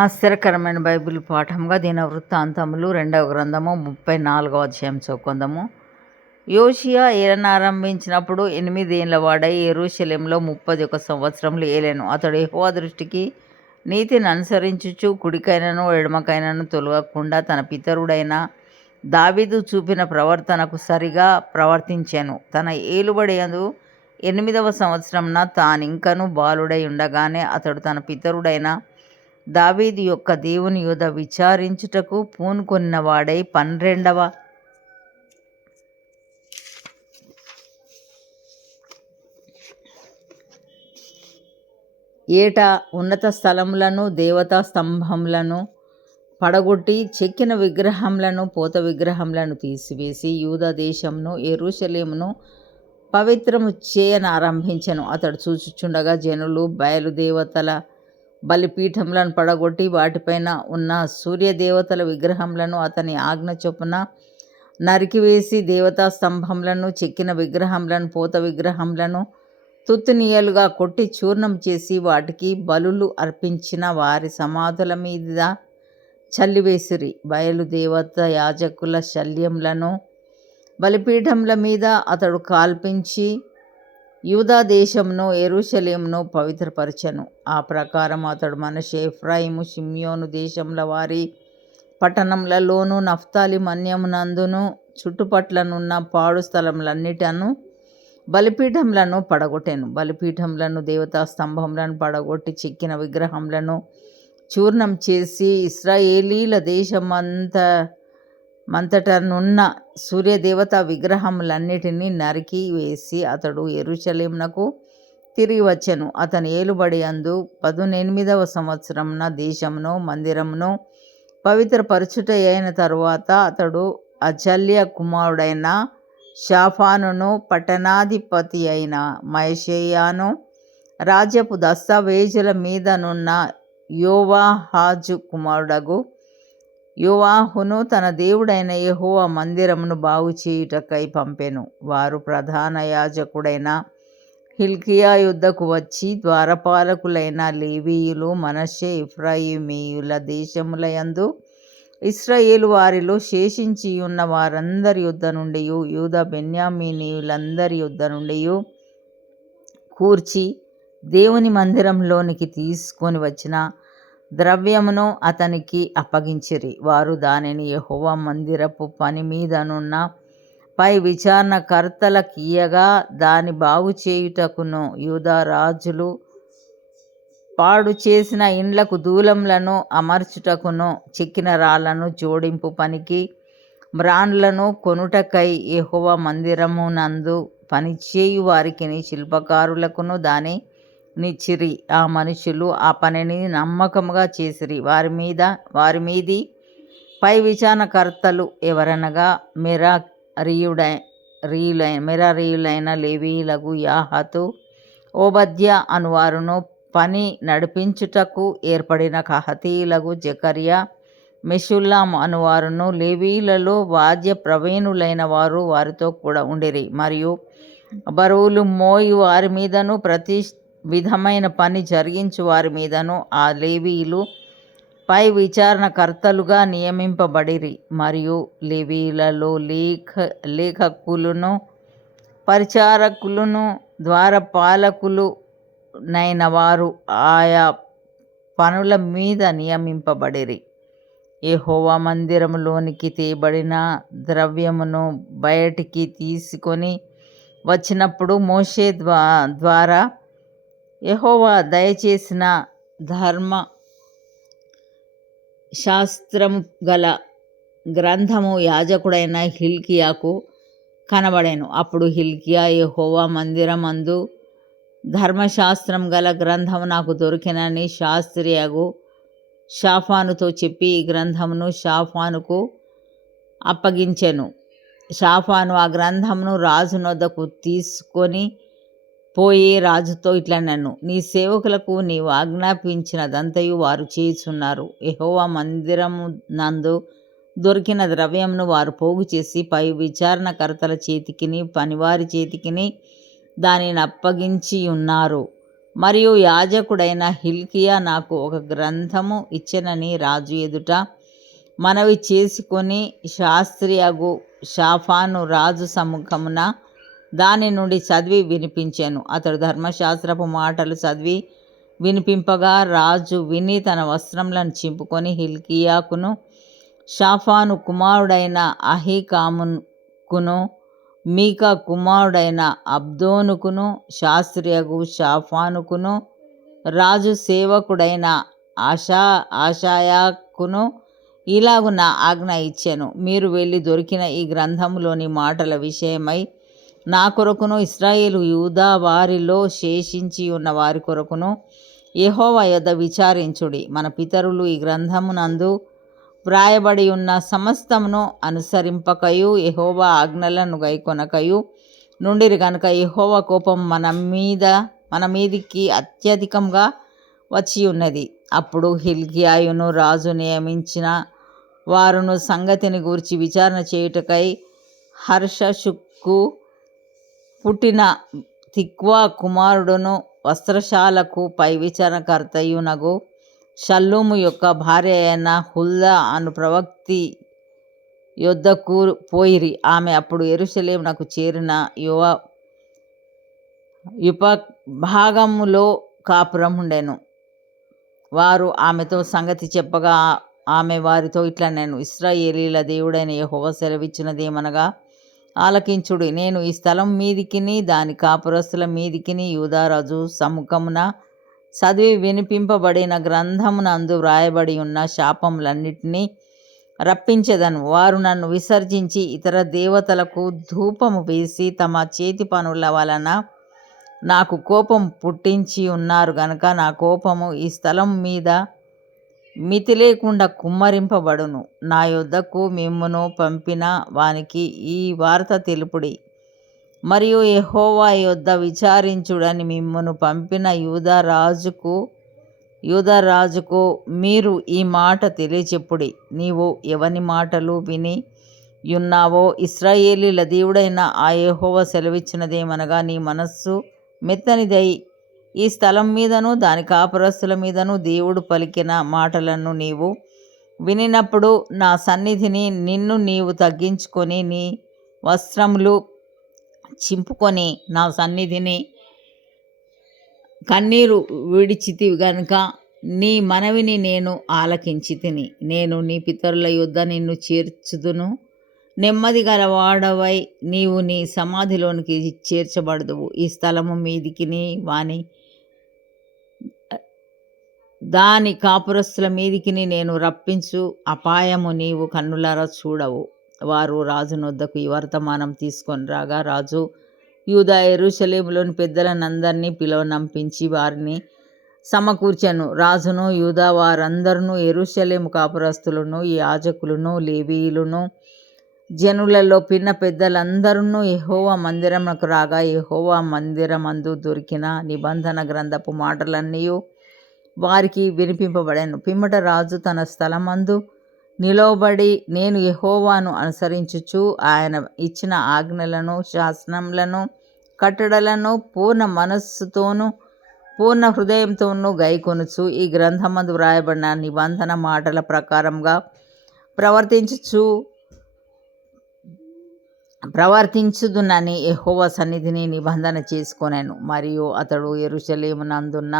ఆశ్చర్యకరమైన బైబిల్ పాఠంగా దినవృత్తాంతములు 2వ గ్రంథము 34వ అధ్యాయం చదువుకుందాము. యోషియా ఏలనారంభించినప్పుడు 8 ఏళ్ల వాడై యెరూషలేములో 31 సంవత్సరములు ఏలెను. అతడు యెహోవా దృష్టికి నీతిని అనుసరించుచు కుడికైనను ఎడమకైనను తొలగకుండా తన పితరుడైన దావీదు చూపిన ప్రవర్తనకు సరిగా ప్రవర్తించెను. తన ఏలుబడియందు 8వ సంవత్సరమున తానింకను బాలుడై ఉండగానే అతడు తన పితరుడైన దావీదు యొక్క దేవుని యొద్ద విచారించుటకు పూనుకొనినవాడై 12వ ఏట ఉన్నత స్థలములను దేవతా స్తంభములను పడగొట్టి చెక్కిన విగ్రహములను పోత విగ్రహములను తీసివేసి యూదా దేశమును యెరూషలేమును పవిత్రము చేయనారంభించెను. అతడు చూచుచుండగా జనులు బయలుదేవతల బలిపీఠములను పడగొట్టి వాటిపైన ఉన్న సూర్యదేవతల విగ్రహములను అతని ఆజ్ఞ చొప్పున నరికివేసి దేవతా స్తంభములను చెక్కిన విగ్రహములను పోత విగ్రహములను తుత్తునియలుగా కొట్టి చూర్ణం చేసి వాటికి బలులు అర్పించిన వారి సమాధుల మీద చల్లివేసిరి. బయలుదేవత యాజకుల శల్యములను బలిపీఠముల మీద అతడు కాల్పించి యూదా దేశమును యెరూషలేమును పవిత్రపరచెను. ఆ ప్రకారం అతడు మనష్షే, ఎఫ్రాయిము, షిమ్యోను దేశముల వారి పట్టణములలోను నఫ్తాలి మన్యమునందును చుట్టుపట్లనున్న పాడు స్థలములన్నిటను బలిపీఠములను పడగొట్టెను. బలిపీఠములను దేవతా స్తంభములను పడగొట్టి చెక్కిన విగ్రహములను చూర్ణం చేసి ఇశ్రాయేలీల దేశమంతటనున్న సూర్యదేవత విగ్రహములన్నిటినీ నరికి వేసి అతడు యెరూషలేమునకు తిరిగి వచ్చెను. అతని ఏలుబడి యందు 18వ సంవత్సరమున దేశమును మందిరమును పవిత్రపరచుట అయిన తరువాత అతడు అజల్య కుమారుడైన షాఫానును పట్టణాధిపతి అయిన మయషేయాను రాజ్యపు దస్తావేజుల మీదనున్న యోవాహాజు కుమారుడగు యోవాహును తన దేవుడైన యెహోవా మందిరమును బాగు చేయుటకై పంపెను. వారు ప్రధాన యాజకుడైన హిల్కీయా యొద్దకు వచ్చి ద్వారపాలకులైన లేవీయులు, మనష్షే, ఎఫ్రాయిమీయుల దేశముల యందు ఇశ్రాయేలు వారిలో శేషించియున్న వారందరి యొద్ద నుండి యూదా బెన్యామీనీయులందరి యొద్ద నుండి కూర్చి దేవుని మందిరంలోనికి తీసుకొని వచ్చిన ద్రవ్యమును అతనికి అప్పగించిరి. వారు దానిని యెహోవా మందిరపు పని మీదనున్న పై విచారణకర్తలకియ్యగా దాని బాగు చేయుటకును యూదా రాజులు పాడు చేసిన ఇండ్లకు దూలములను అమర్చుటకును చెక్కిన రాళ్లను జోడింపు పనికి మ్రాన్లను కొనుటకై యెహోవా మందిరమునందు పనిచేయు వారికిని శిల్పకారులకును దాని నిచ్చిరి. ఆ మనుషులు ఆ పనిని నమ్మకముగా చేసిరి. వారి మీది పై విచారణకర్తలు ఎవరనగా మెరారీయులైన లేవీయులగు యాహతు, ఓబద్యా అనువారును పని నడిపించుటకు ఏర్పడిన కహతీయులగు జెకర్యా, మెషుల్లాము అనువారును లేవీయులలో వాద్య ప్రవీణులైన వారు వారితో కూడా ఉండిరి. మరియు బరువులు మోయు వారి మీదను ప్రతి విధమైన పని జరిగించు వారి మీదను ఆ లేవీయులు పై విచారణకర్తలుగా నియమింపబడిరి. మరియు లేవీయులలో లేఖకులను, పరిచారకులను, ద్వారపాలకులునైన వారు ఆయా పనుల మీద నియమింపబడిరి. యెహోవా మందిరములోనికి తేబడిన ద్రవ్యమును బయటికి తీసుకొని వచ్చినప్పుడు మోషే ద్వారా యెహోవా దయచేసిన ధర్మ శాస్త్రము గల గ్రంథము యాజకుడైన హిల్కీయాకు కనబడెను. అప్పుడు హిల్కీయా, యెహోవా మందిరమందు ధర్మశాస్త్రం గల గ్రంథము నాకు దొరికినని శాస్త్రియగు షాఫానుతో చెప్పి ఈ గ్రంథమును షాఫానుకు అప్పగించెను. షాఫాను ఆ గ్రంథమును రాజు నొద్దకు తీసుకొని పోయి రాజుతో ఇట్లనెను, నీ సేవకులకు నీవు ఆజ్ఞాపించినదంతయు వారు చేయుచున్నారు. యెహోవా మందిరము నందు దొరికిన ద్రవ్యమును వారు పోగు చేసి పై విచారణకర్తల చేతికిని పనివారి చేతికిని దానిని అప్పగించి ఉన్నారు. మరియు యాజకుడైన హిల్కియా నాకు ఒక గ్రంథము ఇచ్చెనని రాజు ఎదుట మనవి చేసుకొని శాస్త్రియగు షాఫాను రాజు సముఖమున దాని నుండి చదివి వినిపించాను. అతడు ధర్మశాస్త్రపు మాటలు చదివి వినిపింపగా రాజు విని తన వస్త్రములను చింపుకొని హిల్కియాకును షాఫాను కుమారుడైన అహీకాముకును మీకా కుమారుడైన అబ్దోనుకును శాస్త్రియగు షాఫానుకును రాజు సేవకుడైన ఆషాయాకును ఇలాగున ఆజ్ఞ ఇచ్చాను. మీరు వెళ్ళి దొరికిన ఈ గ్రంథములోని మాటల విషయమై నా కొరకును ఇశ్రాయేలు యూదా వారిలో శేషించి ఉన్న వారి కొరకును యెహోవా యొద్ద విచారించుడి. మన పితరులు ఈ గ్రంథమునందు వ్రాయబడి ఉన్న సమస్తమును అనుసరింపకయు యెహోవా ఆజ్ఞలను గైకొనకయు నుండిరి గనుక యెహోవా కోపం మన మీదికి అత్యధికంగా వచ్చి ఉన్నది. అప్పుడు హిల్కియాయును రాజు నియమించిన వారును సంగతిని గూర్చి విచారణ చేయుటకై హర్షషుకు పుట్టిన తిక్వా కుమారుడును వస్త్రశాలకు పై విచారణకర్తయునగు షల్లూము యొక్క భార్య అయిన హుల్దా అను ప్రవక్తి యొద్దకు పోయిరి. ఆమె అప్పుడు యెరూషలేమునకు చేరిన యుపభాగములో కాపురం ఉండెను. వారు ఆమెతో సంగతి చెప్పగా ఆమె వారితో ఇట్లా నేను ఇశ్రాయేలీల దేవుడైన యెహోవా సెలవిచ్చినదేమనగా ఆలకించుడి. నేను ఈ స్థలం మీదికిని దాని కాపురస్తుల మీదికిని యూదారాజు సముఖమున చదివి వినిపింపబడిన గ్రంథమునందు వ్రాయబడి ఉన్న శాపములన్నిటినీ రప్పించెదను. వారు నన్ను విసర్జించి ఇతర దేవతలకు ధూపము వేసి తమ చేతి పనుల వలన నాకు కోపం పుట్టించి ఉన్నారు గనుక నా కోపము ఈ స్థలం మీద మితి లేకుండా కుమ్మరింపబడును. నా యొద్దకు మిమ్మును పంపిన వానికి ఈ వార్త తెలుపుడి. మరియు యెహోవా యొద్ద విచారించుడని మిమ్మును పంపిన యూదారాజుకు మీరు ఈ మాట తెలియచెప్పుడి. నీవు ఎవని మాటలు విని యున్నావో ఇశ్రాయేలీల దేవుడైన ఆ యెహోవా సెలవిచ్చినదేమనగా నీ మనస్సు మెత్తనిదై ఈ స్థలం మీదను దాని కాపురస్తుల మీదను దేవుడు పలికిన మాటలను నీవు వినినప్పుడు నా సన్నిధిని నిన్ను నీవు తగ్గించుకొని నీ వస్త్రములు చింపుకొని నా సన్నిధిని కన్నీరు విడిచితివి గనుక నీ మనవిని నేను ఆలకించి తిని. నేను నీ పితరుల యొద్ద నిన్ను చేర్చుదును. నెమ్మది గలవాడవై నీవు నీ సమాధిలోనికి చేర్చబడదువు. ఈ స్థలము మీదికిని దాని కాపురస్తుల మీదికిని నేను రప్పించు అపాయము నీవు కన్నులారా చూడవు. వారు రాజునొద్దకు ఈ వర్తమానం తీసుకొని రాగా రాజు యూదా యెరూషలేములోని పెద్దలనందరినీ పిలువనంపించి వారిని సమకూర్చెను. రాజును యూదా వారందరూ యెరూషలేము కాపురస్తులను యాజకులను లేవీయులను జనులలో పిన్న పెద్దలందరూ యెహోవా మందిరమునకు రాగా యెహోవా మందిరమందు దొరికిన నిబంధన గ్రంథపు మాటలన్నీ వారికి వినిపింపబడెను. పిమ్మట రాజు తన స్థలమందు నిలవబడి నేను యెహోవాను అనుసరించుచు ఆయన ఇచ్చిన ఆజ్ఞలను శాసనములను కట్టడలను పూర్ణ మనస్సుతోనూ పూర్ణ హృదయంతోనూ గైకొనుచు ఈ గ్రంథమందు వ్రాయబడిన నిబంధన మాటల ప్రకారంగా ప్రవర్తించుదునని యెహోవా సన్నిధిని నిబంధన చేసుకొనెను. మరియు అతడు యెరూషలేమునందున్న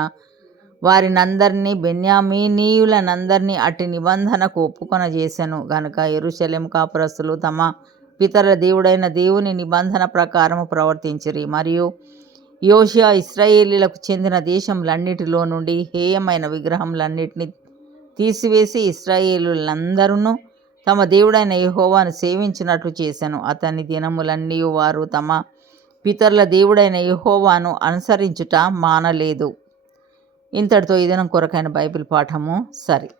వారినందరినీ బెన్యామీనీయులనందరినీ అట్టి నిబంధనకు ఒప్పుకొన చేసెను గనుక యెరూషలేము కాపురస్తులు తమ పితరుల దేవుడైన దేవుని నిబంధన ప్రకారము ప్రవర్తించిరి. మరియు యోషియా ఇశ్రాయేలీలకు చెందిన దేశములన్నిటిలో నుండి హేయమైన విగ్రహములన్నిటినీ తీసివేసి ఇశ్రాయేలీలందరూ తమ దేవుడైన యెహోవాను సేవించినట్లు చేసెను. అతని దినములన్నీ వారు తమ పితరుల దేవుడైన యెహోవాను అనుసరించుట మానలేదు. ఇంతటితో ఈ దినం కొరకైన బైబిల్ పాఠము సరి.